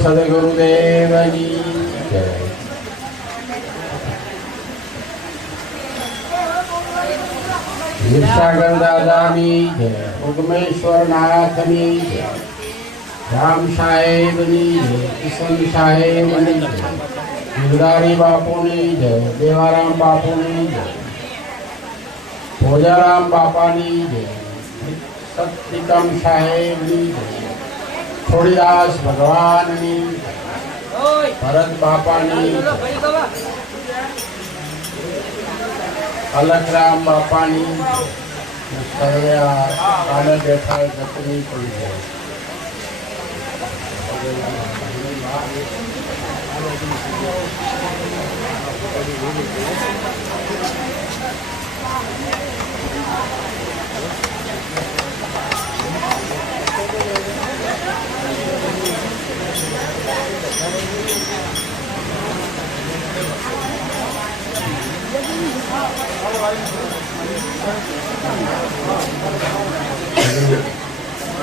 સદગુરુદેવની જય વિરસાગર દાદાની જય ઉગમેશ્વર નાથની જય રામ સાહેબની જય કિશન સાહેબની જય ગિરધારી બાપુની જય દેવારામ બાપુની જય ભોજારામ બાપાની જય સત્યકમ સાહેબની જય થોડીદાસ ભગવાનની ભરત બાપાની જય અલગરામ બાપાની સર્વે આ બેઠા જય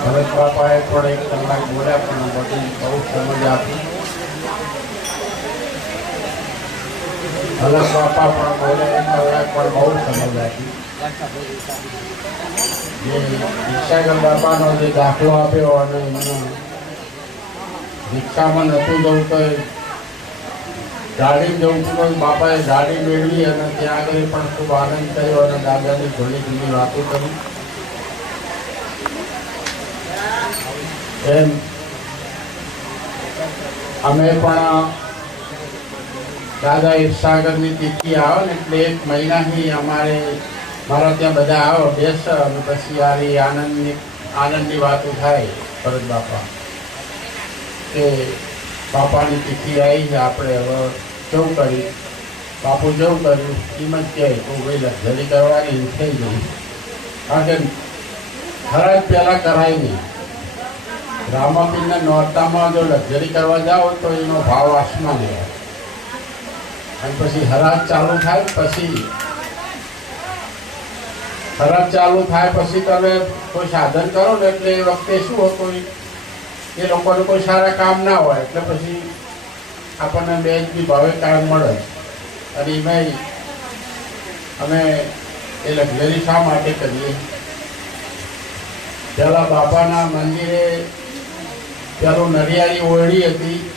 ભરત બાપાએ થોડા એક કલાક બોલ્યા પણ બધી બહુ સમજ આપી. અલગ બાપા પણ બોલ્યા એક કલાક પણ બહુ સમજ આપી. જે બાપાનો જે દાખલો આપ્યો અને એમનો ભિક્ષામાં નહોતું જવું તો ગાડી જવું હતું બાપાએ ગાડી મેળવી અને ત્યાં આગળ પણ ખૂબ આનંદ થયો અને દાદાની ઘણી ઘણી વાતો કરી. એમ અમે પણ દાદા ઈર્ષાગરની તિથિ આવે ને એટલે એક મહિનાથી અમારે મારા ત્યાં બધા આવો, બેસ અને પછી આરી આનંદની આનંદની વાતો થાય ભરત બાપા. કે બાપાની તિથિ આવી છે, આપણે હવે જવું કર્યું બાપુ જવું કર્યું એમ જ કહે, તો ભાઈ લક્ઝરી કરવાની થઈ ગઈ. કારણ કે ખરાબ પહેલાં કરાય નહીં. રામાપીરના નોરતામાં જો લક્ઝરી કરવા જાઓ તો એનો ભાવ આસમાન લેવાય અને પછી હરાજ ચાલુ થાય, પછી હરાજ ચાલુ થાય પછી તમે કોઈ સાધન કરો ને એટલે એ વખતે શું હતું? એ લોકોને કોઈ સારા કામ ના હોય, એટલે પછી આપણને બે જ ભાવે કામ મળે. અને એમાં અમે એ લક્ઝરી શા માટે કરીએ? પહેલાં બાપાના મંદિરે પેલું નરિયાળી ઓરડી હતી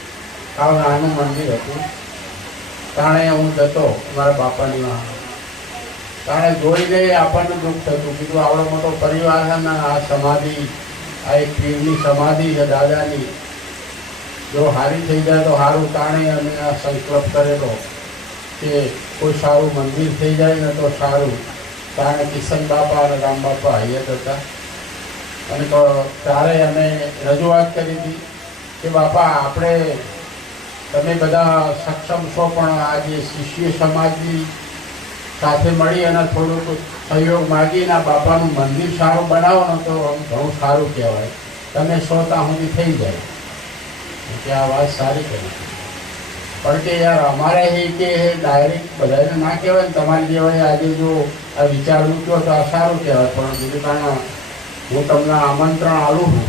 આ નાનું મંદિર હતું. તાણે હું જતો, મારા બાપાની માં તાણે જોઈને આપણને દુઃખ થતું. કીધું, આવડો મોટો પરિવાર છે ને, આ સમાધિ, આ એક પીરની સમાધિ છે દાદાની. જો હારી થઈ જાય તો સારું તાણે અમે આ સંકલ્પ કરેલો કે કોઈ સારું મંદિર થઈ જાય ને તો સારું. તાણે કિશન બાપા અને રામ બાપા હૈયત હતા. અને તો ત્યારે અમે રજૂઆત કરી હતી કે, બાપા, આપણે, તમે બધા સક્ષમ છો, પણ આ જે શિષ્ય સમાજની સાથે મળી અને થોડુંક સહયોગ માગીને બાપાનું મંદિર સારું બનાવો ને તો આમ ઘણું સારું કહેવાય. તમે સો ત્યાં સુધી થઈ જાય. કે આ વાત સારી કરી. પણ કે યાર, અમારે એ કે ડાયરેક્ટ બધાને ના કહેવાય ને તમારી જેવાય આજે જો આ વિચારવું કહો તો આ સારું કહેવાય. પણ બીજું કારણે હું તમને આમંત્રણ આલું છું.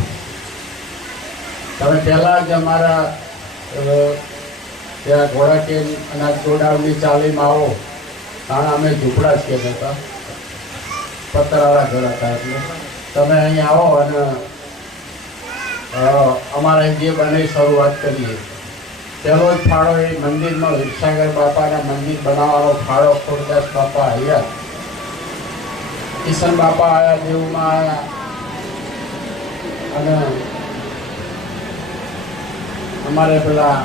તમે પહેલાં જ અમારા ત્યાં ઘોડા કે અનાજ જોડાવની ચાલીમાં આવો. કારણ અમે ઝૂંપડા જ કહેતા હતા. પતરાવાળા ઘર હતા એટલે. તમે અહીં આવો અને અમારા જે બને શરૂઆત કરીએ. પહેલો જ ફાળો એ મંદિરનો હિરસાગર બાપાના મંદિર બનાવવાનો ફાળો ખોરદાસ બાપા આવ્યા. કિશન બાપા આવ્યા દેવમાં આવ્યા. અને અમારે પેલા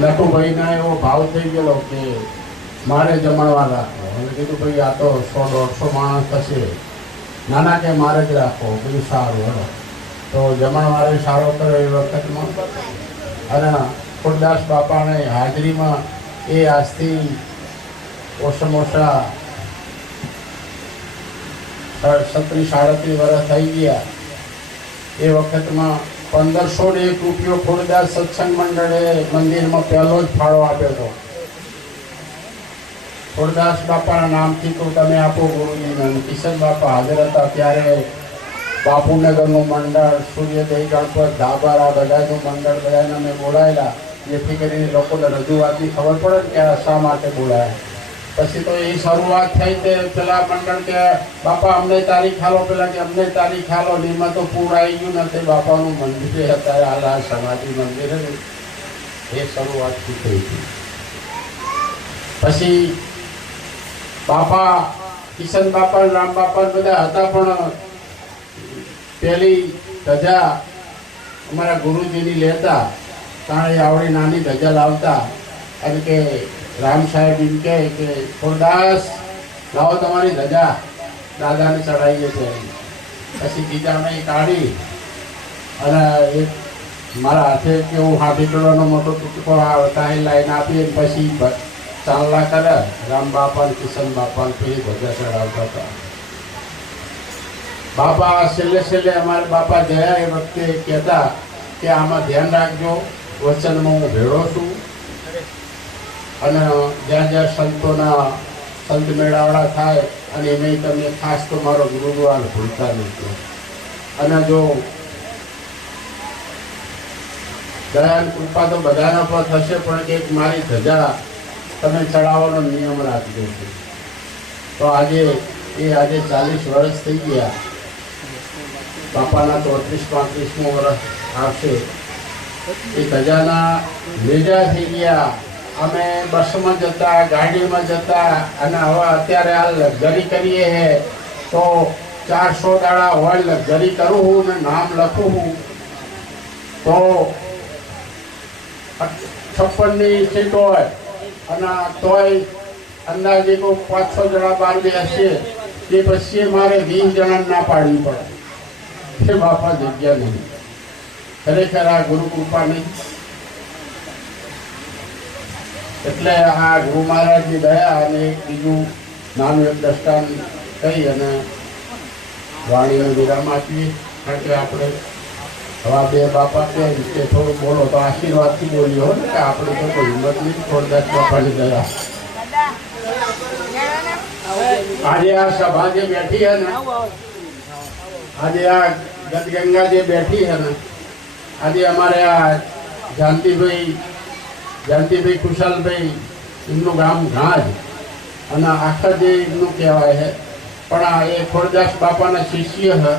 નટુભાઈના એવો ભાવ થઈ ગયેલો કે મારે જમણવા રાખો. અને કીધું, ભાઈ આ તો સો દોઢસો માણસ થશે. નાના કે મારે જ રાખો, બધું સારું હલો તો જમણવારે સારો કર્યો એ વખતમાં અને ખુરદાસ બાપાને હાજરીમાં એ આજથી ઓછામાં ઓછા સત્રીસ સાડત્રીસ વર્ષ થઈ ગયા. એ વખતમાં પંદરસો ને એક રૂપિયો ખોડદાસ સત્સંગ મંડળે મંદિરમાં પહેલો જ ફાળો આપ્યો હતો. ખોડદાસ બાપાના નામથી તો તમે આપો ગુરુજીને અને કિશન બાપા હાજર હતા ત્યારે બાપુનગરનું મંડળ સૂર્યોદય ગણપત ધાબારા બધાનું મંડળ બધાને અમે બોલાયેલા. જેથી કરીને લોકોને રજૂઆતની ખબર પડે ને કે આ શા માટે બોલાયા. પછી તો એ શરૂઆત થઈ તે પેલા મંડળ કે બાપા અમને તારીખ હાલો પેલા કે અમને તારીખ હાલો ને એમાં તો પૂર આવી ગયું ને તે બાપાનું મંદિર અત્યારે હાલ આ સમાધિ મંદિર છે ને, એ શરૂઆતથી થઈ હતી પછી બાપા, કિશન બાપા, રામ બાપા બધા હતા પણ પહેલી ધજા અમારા ગુરુજીની લેતા. તાણે આવડી નાની ધજા લાવતા. અને કે રામ સાહેબ એમ કહે કે, ખોરદાસ, લાવો તમારી ધજા. દાદાને ચડાવીએ છે. પછી બીજા મેં કાઢી. અને એક મારા હાથે કેવું હાથી કિલોનો મોટો ટૂંકો ટાઈલ લાઈન આપી પછી બ- કર્યા રામ બાપા ને કિશન બાપા ને પેલી ધજા ચડાવતા હતા. બાપા, છેલ્લે છેલ્લે અમારા બાપા ગયા એ વખતે કહેતા કે આમાં ધ્યાન રાખજો, વચનમાં હું ભેળો છું. અને જ્યાં જ્યાં સંતોના સંત મેળાવડા થાય અને એને તમે ખાસ તો મારો ગુરુદ્વાર ભૂલતા નથી. અને જો દયા અને કૃપા તો બધાના પર થશે, પણ એક મારી ધજા તમે ચડાવવાનો નિયમ રાખજો. તો આજે એ આજે ચાલીસ વર્ષ થઈ ગયા. બાપાના ચોત્રીસ પાંત્રીસમો વર્ષ આવશે. એ ખજાના મેજા થઈ ગયા. અમે બસમાં જતા, ગાડીમાં જતા અને હવે અત્યારે આ લક્ઝરી કરીએ હે. તો ચારસો દાડા હોય લક્ઝરી કરું હું ને નામ લખું હું. તો છપ્પનની સીટ હોય. અને તોય અંદાજે કોઈ પાંચ છ જણા બાર બે હશે તે પછી મારે વીસ જણા ના પાડવી પડે. છે બાપા, જગ્યા નહીં. ખરેખર આ ગુરુ કૃપા નહીં. એટલે આ ગુરુ મહારાજની દયા અને એક બીજું નાનું એક દ્રષ્ટાંત કહી અને વાણીને વિરામ આપીએ. કે આપણે હવા બે બાપા કે કે થોડું બોલો આશીર્વાદથી બોલ્યો ને આપણે તો કોઈ હિંમત નહીં થોડદાસ બાપાની દયા આજે આ સભા જે બેઠી હે ને, આજે આ ગદગંગા જે બેઠી હે ને, આજે અમારે આ જાનતીભાઈ જાનતીભાઈ ખુશાલભાઈ એમનું ગામ ઘાજ, અને આખા જે એમનું કહેવાય છે, પણ આ એ ખોરદાસ બાપાના શિષ્ય છે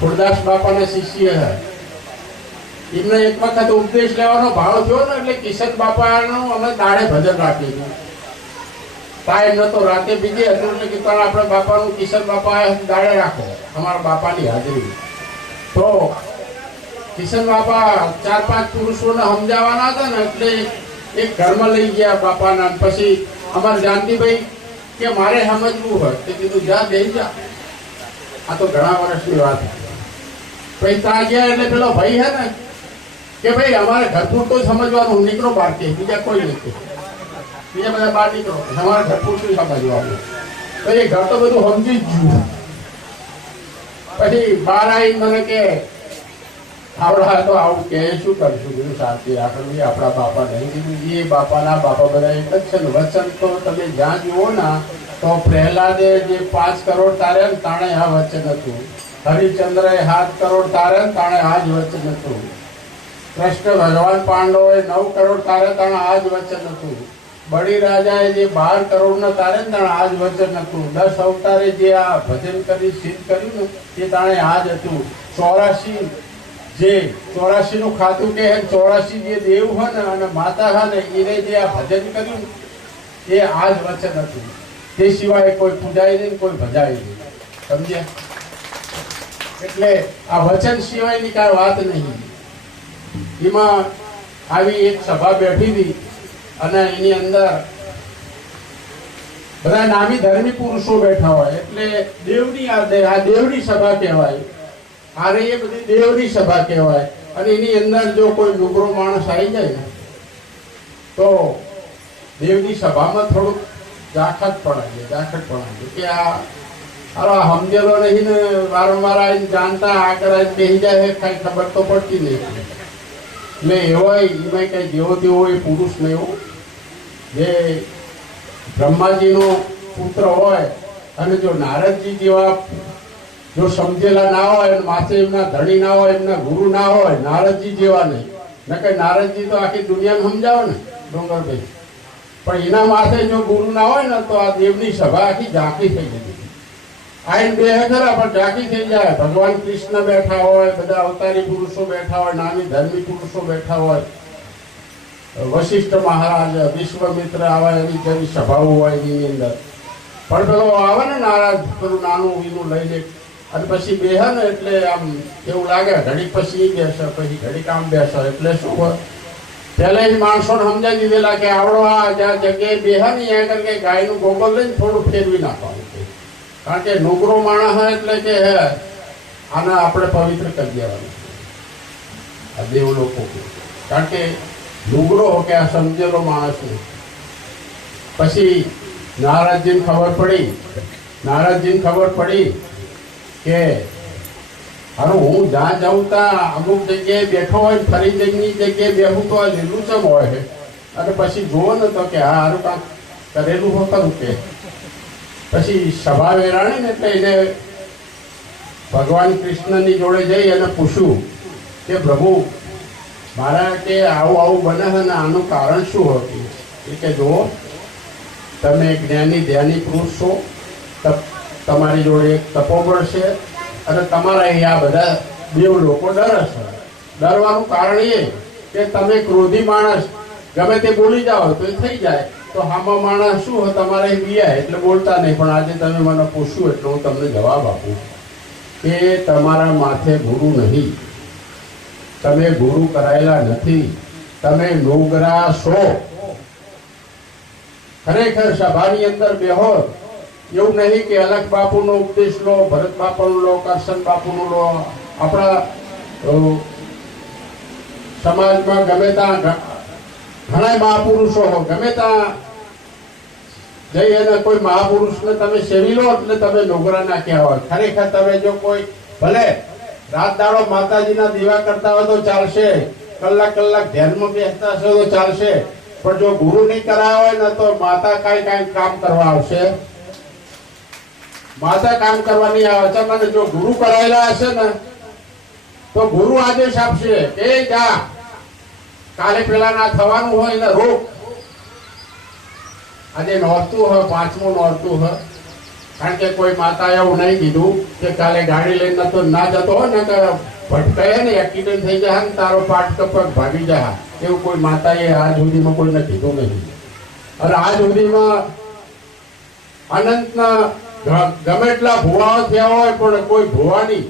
ખોરદાસ બાપાના શિષ્ય છે. એમને એક વખત ઉપદેશ લેવાનો ભાવ થયો ને એટલે કિશન બાપાનું અમે દાડે ભજન રાખી ટાઈમ નતો રાતે બીજી હતું એટલે કીધું આપણે બાપાનું કિશન બાપા દાડે રાખો. અમારા બાપાની હાજરી. તો કિશન બાપા ચાર પાંચ પુરુષોને સમજાવવાના હતા ને એટલે એક ઘરમાં લઈ ગયા બાપાના. પછી અમારે જાનતીભાઈ કે મારે સમજવું હોય. તે કીધું, જા બે જા. આ તો ઘણા વર્ષની વાત પછી ત્યાં ગયા એટલે પેલો ભાઈ હે ને કે ભાઈ અમારે ઘર પૂરતું સમજવાનું, નીકળો બહાર બીજા કોઈ નથી. બીજા બધા બહાર નીકળો. અમારે ઘર પૂરતું સમજવાનું. તો એ ઘર તો બધું સમજી જ ગયું. પછી બહાર આવી મને કે, આવડા તો આવું કે, શું કરશું? બીજું શાંતિ રાખવી આપણા બાપા નહીં કીધું. એ બાપાના બાપા બધા એક જ છે વચન તો તમે જ્યાં જુઓ ને, તો પ્રહલાદે જે પાંચ કરોડ તારે ને, તાણે આ વચન હતું. હરિચંદ્રએ સાત કરોડ તારે, તાણે આજ વચન હતું. કૃષ્ણ ભગવાન પાંડવોએ નવ કરોડ તારે, તાણે આજ જ વચન હતું. બળી રાજાએ જે બાર કરોડ ના તારે, તાણે આજ વચન હતું. દસ અવતારે જે આ ભજન કરી સિદ્ધ કર્યું ને, એ તાણે આજ હતું. ચોરાશી જે ચોરાશી નું ખાતું કે ચોરાશી જે દેવ હોય ને, અને માતા હા ને એને જે આ ભજન કર્યું એ આજ વચન હતું. તે સિવાય કોઈ પૂજાય નહીં, કોઈ ભજાય નહીં. સમજ્યા? એટલે આ વચન સિવાયની કાંઈ વાત નહીં. એમાં આવી એક સભા બેઠી હતી અને એની અંદર બધા નામી ધર્મી પુરુષો બેઠા હોય, એટલે દેવની આ દેવની સભા કહેવાય. આરે એ બધી દેવની સભા કહેવાય. અને એની અંદર જો કોઈ લુગરો માણસ આવી જાય ને, તો દેવની સભામાં થોડુંક જાખત પડાય જાખત પડાય કે આ અરે સમજેલો નહીં ને, વારંવાર આવીને જાણતા, આગળ આવીને બેસી જાય કાંઈ ખબર તો પડતી નહીં. એટલે એવા એમાં કાંઈ જેવો તેવો એ પુરુષ નહીં હો. જે બ્રહ્માજીનો પુત્ર હોય, અને જો નારદજી જેવા જો સમજેલા ના હોય માથે એમના ધણી ના હોય, એમના ગુરુ ના હોય, નારદજી જેવા નહીં. ન કંઈ નારદજી તો આખી દુનિયાને સમજાવે ને, ડુંગરભાઈ. પણ એના માથે જો ગુરુ ના હોય ને, તો આ દેવની સભા આખી ઝાંકી થઈ જતી આઈને બે ખરા પણ ઝાંકી થઈ જાય ભગવાન કૃષ્ણ બેઠા હોય, બધા અવતારી પુરુષો બેઠા હોય, નાની ધર્મી પુરુષો બેઠા હોય. વશિષ્ઠ મહારાજ, વિશ્વમિત્ર આવા એવી જેવી સભાઓ હોય એની અંદર. પણ પેલો આવે ને નારાજ, પેલું નાનું વીનું લઈને. અને પછી બેહે ને એટલે આમ એવું લાગે, ઘડીક પછી એ બેસે, પછી ઘડીક આમ બેસે. એટલે શું હોય? પહેલા જ માણસોને સમજાવી દીધેલા કે આવડો આ જ્યાં જગ્યાએ બેહે ને આગળ કે ગાયનું ગોગલ લઈને થોડું ફેરવી નાખવાનું. કારણ કે નુગરો માણસ હોય એટલે કે આને આપણે પવિત્ર કરી દેવાનું. આ દેવ લોકો કારણ કે નુગરો કે આ સમજેલો માણસ પછી નારાજજીને ખબર પડી. નારાજજીને ખબર પડી કે હારું હું જ્યાં જાઉં ત્યાં અમુક જગ્યાએ બેઠો હોય ફરી જગ્યાની જગ્યાએ બેહું તો આ લીલુંચમ હોય છે? અને પછી જુઓ ને તો કે, હા હારું કાંક કરેલું હોતું કે? પછી સભા વેરાણી ને એટલે એને ભગવાન કૃષ્ણની જોડે જઈ અને પૂછ્યું કે પ્રભુ, મારા કે આવું આવું બને છે ને, આનું કારણ શું હતું? એ કે જુઓ, તમે જ્ઞાની ધ્યાની પુરુષ છો તમારી જોડે એક તપોબળ છે અને તમારા અહીંયા બધા દેવ લોકો ડરે છે. ડરવાનું કારણ એ કે તમે ક્રોધી માણસ, ગમે તે બોલી જાઓ તો એ થઈ જાય. તો હામાં માણસ શું તમારે બીયા એટલે બોલતા નહીં. પણ આજે તમે મને પૂછ્યું એટલે હું તમને જવાબ આપું કે તમારા માથે ગુરુ નહીં. તમે ગુરુ કરાયેલા નથી. તમે નોગરા છો. ખરેખર સભાની અંદર બેહો. એવું નહીં કે અલગ બાપુનો ઉપદેશ લો, ભરત બાપુનો લો, કરશન બાપુનો લો. આપણા સમાજમાં ગમે ત્યાં ઘણા મહાપુરુષો હો ગમે ત્યાં જઈ અને કોઈ મહાપુરુષને તમે સેવી લો એટલે તમે નોકરા ના કહેવાય ખરેખર તમે જો કોઈ ભલે રાત દાડો માતાજીના દીવા કરતા હોય તો ચાલશે, કલાક કલાક ધ્યાનમાં બેસતા હશો તો ચાલશે. પણ જો ગુરુ નહીં કરાયો હોય ને તો માતા કાંઈ કાંઈ કામ કરવા આવશે. માતા કામ કરવાની આવે છે અને જો ગુરુ કરાયેલા હશે ને, તો ગુરુ આદેશ આપશે કે જા, કાલે પેલા ના થવાનું હોય ને રોક. આજે નોરતું હોય પાંચમું નોરતું હોય કારણ કે કોઈ માતા એવું નહીં કીધું કે કાલે ગાડી લઈને તો ના જતો હોય ને તો ભટકાય ને એક્સિડન્ટ થઈ જાય ને તારો પાટ કપક ભાગી જાય. એવું કોઈ માતાએ આજ સુધીમાં કોઈને કીધું નહીં. અને આજ સુધીમાં અનંતના ગમે એટલા ભુવાઓ થયા હોય, પણ કોઈ ભુવાની,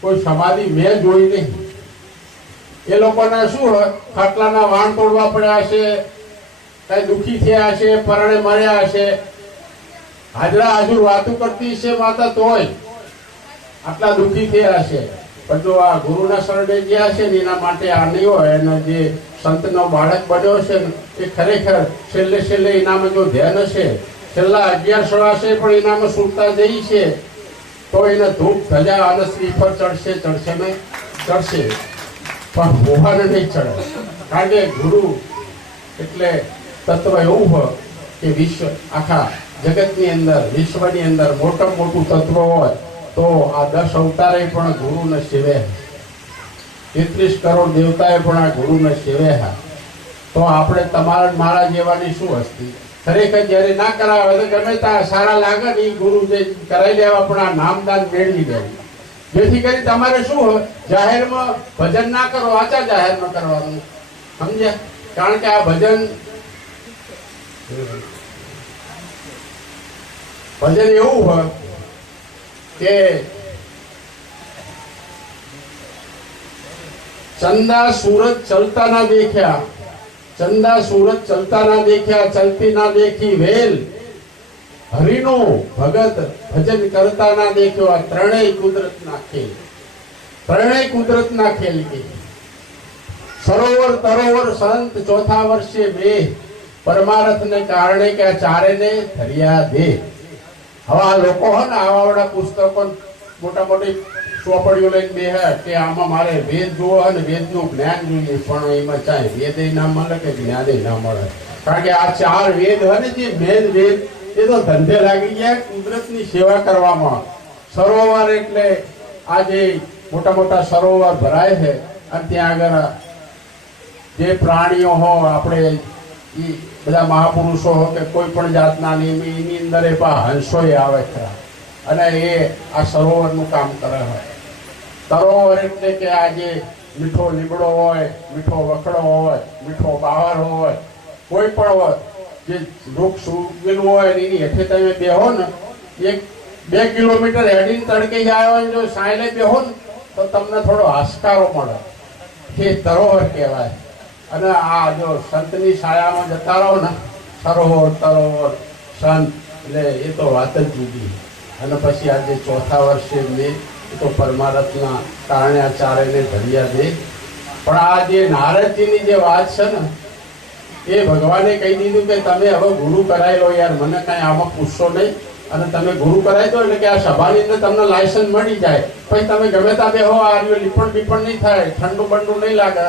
કોઈ સમાધિ મેં જોઈ નહીં. એ લોકોને શું હોય ખાટલાના વાણ તોડવા પડ્યા છે કઈ દુઃખી થયા હશે પરણે મર્યા હશે હાજરા હાજર વાતું કરતી છે માતા તોય. આટલા દુઃખી થયા હશે પણ જો આ ગુરુના શરણે ગયા છે એના માટે આ નહીં હોય, એનો જે સંતનો બાળક બન્યો છે એ ખરેખર છેલ્લે છેલ્લે એનામાં જો ધ્યાન હશે, છેલ્લા અગિયાર સોળાશે પણ એનામાં સુરતા જઈ છે, તો એને ધૂપ, ધજા અને શ્રીફળ ચડશે ચડશે ને ચડશે. પણ મોહાને નહીં ચડે. કારણ કે ગુરુ એટલે તત્વ એવું હોય કે વિશ્વ આખા જગતની અંદર, વિશ્વની અંદર મોટામાં મોટું તત્વ હોય, તો આ દસ અવતારે પણ ગુરુને સેવે તેત્રીસ કરોડ દેવતાએ પણ આ ગુરુને સેવે તો આપણે તમારા મારા જેવાની શું હસ્તી? ખરેખર જ્યારે ના કરાવે તો ગમે ત્યાં સારા લાગે ને એ ગુરુ જે કરાવી લેવા, પણ આ નામદાન મેળવી દેવું જેથી કરી તમારે શું જાહેરમાં ભજન ના કરો આચા જાહેરમાં કરવાનું. સમજ્યા? કારણ કે આ ભજન ભજન એવું હોય કે ચંદા સુરત ચલતા ના દેખ્યા, ચંદા સુરત ચલતા ના દેખ્યા, ચલતી ના દેખી વેલ. હરિનો ભગત ભજન કરતા ના દેખ્યો, આ ત્રણેય કુદરત ના ખેલ. ત્રણેય કુદરત ના ખેલ સરોવર તરોવર સંત ચોથા વર્ષે બે પરમારથ ને કારણે કે આ ચારે ને ધર્યા દે. હવે આ લોકો હે ને આવા વાળા પુસ્તકો મોટા મોટી ચોપડીઓ લઈને બે હે કે આમાં મારે વેદ જોવો હે ને વેદનું જ્ઞાન જોઈએ. પણ એમાં ચાહે વેદ ના મળે કે જ્ઞાન ના મળે? કારણ કે આ ચાર વેદ હે ને જે મેન વેદ, એ તો ધંધે લાગી ગયા કુદરતની સેવા કરવામાં. સરોવર એટલે આ જે મોટા મોટા સરોવર ભરાય છે, અને ત્યાં આગળ જે પ્રાણીઓ હો, આપણે ઈ બધા મહાપુરુષો કે કોઈ પણ જાતના નિયમ, એની અંદર એ પા હંસોય આવે ખરા અને એ આ સરોવરનું કામ કરે હોય. સરોવર એટલે કે આ જે મીઠો લીમડો હોય, મીઠો વખડો હોય, મીઠો બાવર હોય, કોઈ પણ હોય, જે વૃક્ષ ઉગેલું હોય એની હેઠે તમે બેહો ને, એક બે કિલોમીટર હેડીને તડકે જાય હોય જો સાયલે બેહો ને, તો તમને થોડો હાશકારો મળે. એ સરોવર કહેવાય. અને આ જો સંતની છાયામાં જતા રહો ને, સરોવર, તરોવર, સંત, એટલે એ તો વાત જ જુદી. અને પછી આજે ચોથા વર્ષે મેં, એ તો પરમારથના કારણે આ ચારેને ધર્યા દે પણ આ જે નારદજીની જે વાત છે ને, એ ભગવાને કહી દીધું કે તમે હવે ગુરુ કરાઈ લો યાર, મને કાંઈ આમાં પૂછશો નહીં. અને તમે ગુરુ કરાવી દો એટલે કે આ સભાની અંદર તમને લાયસન્સ મળી જાય. પછી તમે ગમે ત્યાં બેહો, આ લીપણ બીપણ નહીં થાય ઠંડુ બંડુ નહીં લાગે.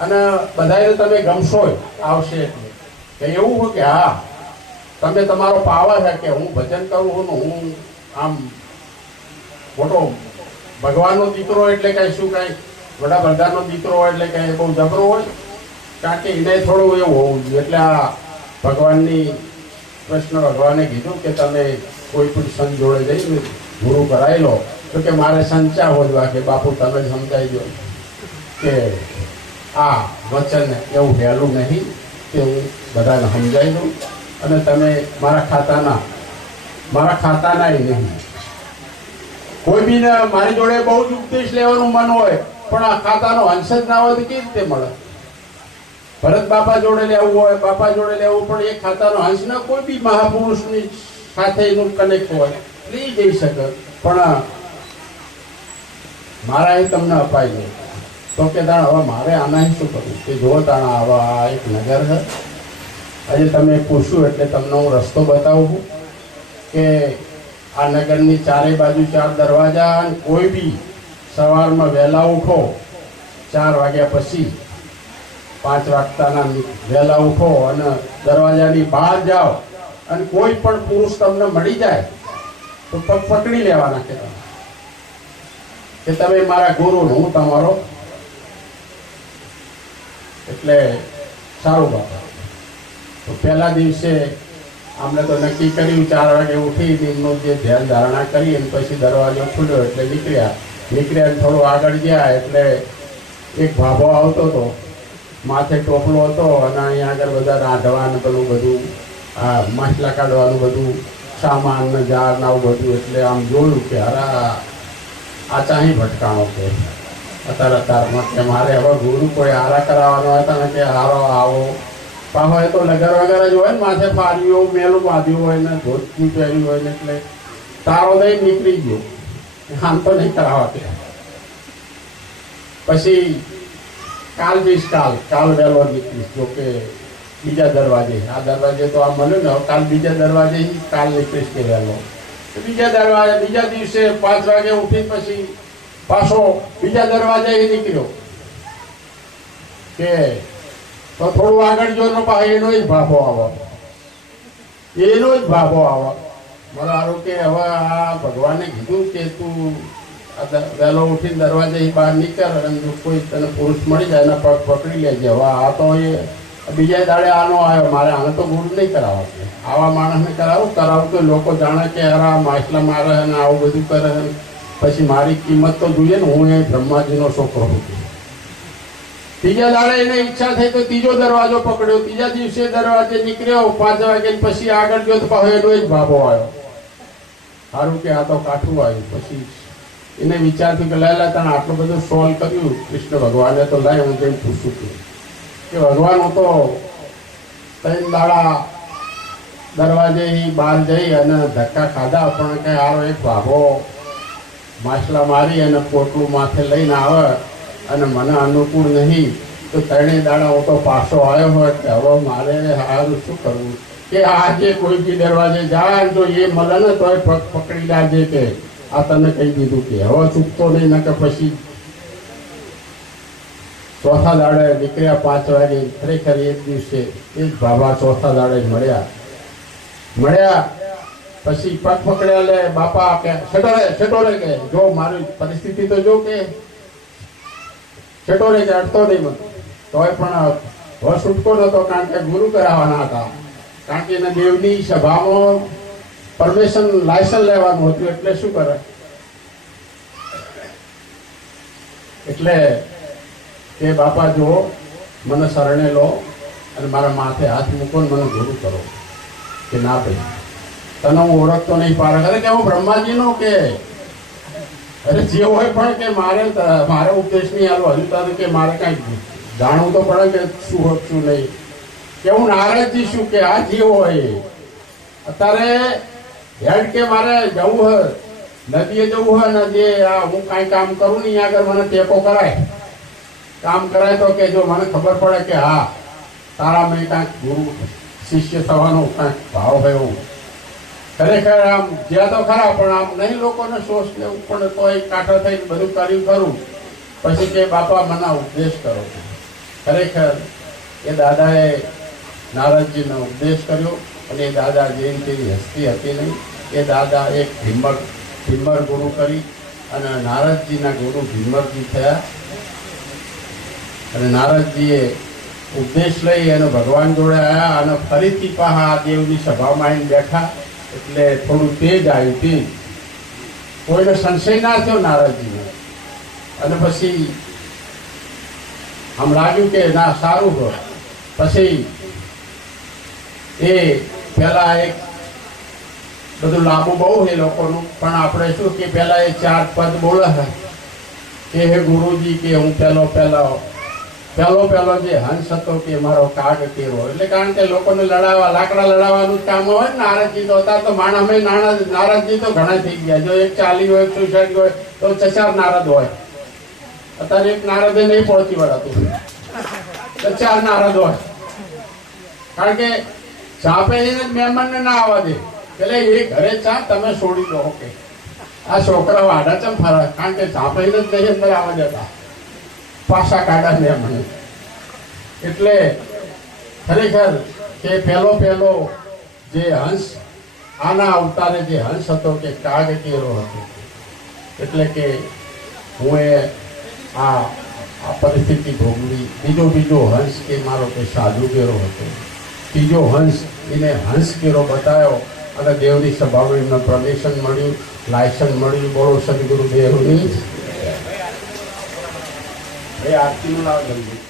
અને બધાને તમે ગમશો આવશે એટલે કે એવું હોય કે હા, તમે તમારો પાવર છે કે હું ભજન કરું છું હું આમ મોટો ભગવાનનો દીકરો એટલે કાંઈ શું કાંઈ, વડાપ્રધાનનો દીકરો હોય એટલે કાંઈ બહુ જબરો હોય, કારણ કે એને થોડું એવું હોવું જોઈએ. એટલે આ ભગવાનની, કૃષ્ણ ભગવાને કીધું કે તમે કોઈ પણ સંત જોડે જઈને ગુરુ કરાવી લો. તો કે મારે સંચા હોજવા કે બાપુ તમે સમજાઈ દો કે આ વચન એવું વહેલું નહીં કે બધાને સમજાવી દઉં અને તમે મારા ખાતાના મારા ખાતાના નહીં. કોઈ બી ને મારી જોડે બહુ જ ઉપદેશ લેવાનું મન હોય, પણ આ ખાતાનો અંશ જ ના હોય તો કેવી રીતે મળે? ભરત બાપા જોડે લેવું હોય, બાપા જોડે લેવું, પણ એ ખાતાનો અંશ ના કોઈ બી મહાપુરુષની સાથે એનું કનેક્ટ હોય, એટલે ઈ જઈ શકે. પણ મારા એ તમને અપાઈ ગયું. તો કે તાણ હવે મારે આના શું કરવું કે જો તાણ આવા આ એક નગર છે, આજે તમે પૂછ્યું એટલે તમને હું રસ્તો બતાવું કે આ નગરની ચારે બાજુ ચાર દરવાજા કોઈ બી સવારમાં વહેલા ઉઠો, ચાર વાગ્યા પછી પાંચ વાગતાના વહેલા ઉઠો અને દરવાજાની બહાર જાઓ અને કોઈ પણ પુરુષ તમને મળી જાય તો પગ પકડી લેવાના કે તમે. કે તમે મારા ગુરુ હું તમારો એટલે સારું બાપા. તો પહેલા દિવસે આપણે તો નક્કી કર્યું, ચાર વાગે ઉઠી દિનનું જે ધ્યાન ધારણા કરી અને પછી દરવાજો ખુલ્યો એટલે નીકળ્યા. નીકળ્યા અને થોડું આગળ ગયા એટલે એક ભાભો આવતો હતો, માથે ટોપલો હતો અને અહીંયા આગળ બધા રાંધવા ને પેલું બધું, આ માછલા કાઢવાનું બધું, સામાન જાર ને આવું બધું એટલે આમ જોયું કે હરા આ ચાહી ભટકાણો કે અત્યારે અત્યારમાં કે મારે હવે ગુરુ કોઈ હારા કરાવવાનો હતા ને કે હારો આવો. પણ એ તો લગર વગર જ હોય ને, માથે ફાર્યું મેલું બાંધ્યું હોય ને ધોતી પહેર્યું હોય ને એટલે તારો દઈ નીકળી ગયો. આમ તો નહીં કરાવવા કે પછી કાલ જઈશ કાલ કાલ વહેલો નીકળીશ, જો કે બીજા દરવાજે. આ દરવાજે તો આ મળ્યું ને કાલ બીજા દરવાજે કાલ નીકળીશ કે વહેલો. બીજા દરવાજે, બીજા દિવસે પાંચ વાગે ઉઠી પછી પાછો બીજા દરવાજે એ નીકળ્યો. કે તો થોડું આગળ જો, એનો જ ભાભો આવો. એનો જ ભાભો આવો. મને સારું કે હવે આ ભગવાને કીધું કે તું વહેલો ઉઠીને દરવાજે બહાર નીકળ અને જો કોઈ તને પુરુષ મળી જાય, એના પગ પકડી લેજે. હવે આ તો એ બીજા દાડે આનો આવ્યો. મારે આને તો ગુરુ નહીં કરાવવા આવા માણસને કરાવું? કરાવું તો લોકો જાણે કે અરે માછલા મારે અને આવું બધું કરે પછી મારી કિંમત તો જોઈએ ને, હું એ બ્રહ્માજીનો છોકરો છું. ત્રીજા દાડે એને ઈચ્છા થઈ તો ત્રીજો દરવાજો પકડ્યો. ત્રીજા દિવસે દરવાજે નીકળ્યો, પાંચ વાગે પછી આગળ ગયો તો એનો જ ભાભો આવ્યો. સારું કે આ તો કાઠું આવ્યું. પછી એને વિચાર કે લાયલા લાય તને આટલું બધું સોલ્વ કર્યું? કૃષ્ણ ભગવાને તો લાય, હું તેમ પૂછું છું. કે ભગવાન, હું તો ત્રણ દાડા દરવાજે બહાર જઈ અને ધક્કા ખાધા, પણ કંઈ આરો એક ભાભો માછલા મારી અને પોટલું માથે લઈને આવે અને મને અનુકૂળ નહીં, તો ત્રણેય દાડા હું તો પાછો આવ્યો હોય કે હવે મારે હારું શું કરવું? કે આજે કોઈ બી દરવાજે જાય તો એ મળે ને પગ પકડી લાગે કે આ તને કહી દીધું કે હવે ચૂકતો નહીં ને કે પછી ચોથા દાડે નીકળ્યા પાંચ વાગે, ખરેખર એક દિવસે એ જ બાબા ચોથા દાડે મળ્યા. મળ્યા પછી પગ પકડે એટલે બાપા કે છેટો છેટોરે છેટો કે, જો મારી પરિસ્થિતિ તો જો કે છેટો રે કે અડતો નહીં મને. તોય પણ હવે છૂટકો નતો કારણ કે ગુરુ કરાવવાના હતા. કારણ કે એના દેવની સભામાં પરમિશન લાયસન્સ લેવાનું હતું, એટલે શું કરે? એટલે કે બાપા, જો મને શરણે લો અને મારા માથે હાથ મૂકો મને ગુરુ કરો, કે ના ભાઈ. તને હું ઓળખતો નહીં પાડે અરે કે હું બ્રહ્માજીનો કે? અરે જે હોય પણ કે મારે મારે ઉપદેશ નહીં આવ્યો હજુ તને કે મારે કાંઈ જાણવું તો પડે કે શું હોત, શું નહીં. કે હું નારાજજી શું કે આ જીવ હોય. અત્યારે હેડ કે મારે જવું હોય નદીએ જવું હોય ને જે આ હું કાંઈ કામ કરું નહીં, આગળ મને ટેકો કરાય. કામ કરાય તો કે જો મને ખબર પડે કે હા તારા મેં કાંઈક ગુરુ, શિષ્ય થવાનો કાંઈક ભાવ હોય એવું. ખરેખર આમ, જ્યાં તો ખરા, પણ આમ નહીં લોકોને સોચ લેવું પણ તોય કાંઠો થઈને બધું કર્યું કરું પછી કે, બાપા, મને ઉપદેશ કરો. ખરેખર એ દાદાએ નારદજીનો ઉપદેશ કર્યો અને એ દાદા જેવી તેવી હસ્તી હતી નહીં. એ દાદા એક ભીમર ભીમર ગુરુ કરી અને નારદજીના ગુરુ ભીમરજી થયા. અને નારદજીએ ઉપદેશ લઈ અને ભગવાન જોડે આવ્યા અને ફરીથી પાહા આ દેવની સભામાં આવીને બેઠા. એટલે થોડું તેજ આવી હતી. કોઈને સંશય ના થયો નારદજીને. અને પછી આમ લાગ્યું કે ના, સારું હોય. પછી એ પહેલાં એક બધું લાંબુ બહુ છે લોકોનું, પણ આપણે શું કે પેલા એ ચાર પદ બોલે છે. કે હે ગુરુજી કે હું પેલો પેલો પેલો પહેલો જે હંસ હતો કે મારો કાગ કેવો એટલે કારણ કે લોકોને લડાવવા, લાકડા લડાવવાનું કામ હોય ને, નારદજી તો હતા તો માણસ નાણા નારાજગી તો ઘણા થઈ ગયા. જો એક ચાલી હોય, એક સુસાઈડ હોય, તો ચચાર નારદ હોય. અત્યારે એક નારદે નહીં પહોંચી વળાતું ચચાર નારદ હોય. કારણ કે ચા એને મહેમાનને ના આવવા દે. એટલે એ ઘરે ચા તમે છોડી દો. કે આ છોકરા વાડા ચમ ફરા કારણ કે પહેરીને જ નહીં અંદર આવવા દેતા. પાછા કાઢા મને એટલે ખરેખર કે પહેલો પહેલો જે હંસ, આના અવતારે જે હંસ હતો કે કાગ કેરો હતો. એટલે કે હું એ આ આ પરિસ્થિતિ ભોગવી. બીજો બીજો હંસ કે મારો કે સાધુ કેરો હતો. ત્રીજો હંસ એને હંસ કેરો બતાવ્યો અને દેવની સભામાં એમને પરમિશન મળ્યું, લાયસન્સ મળ્યું, બોલો સદગુરુ દેવની એ આરતીનું નામ જલ્દી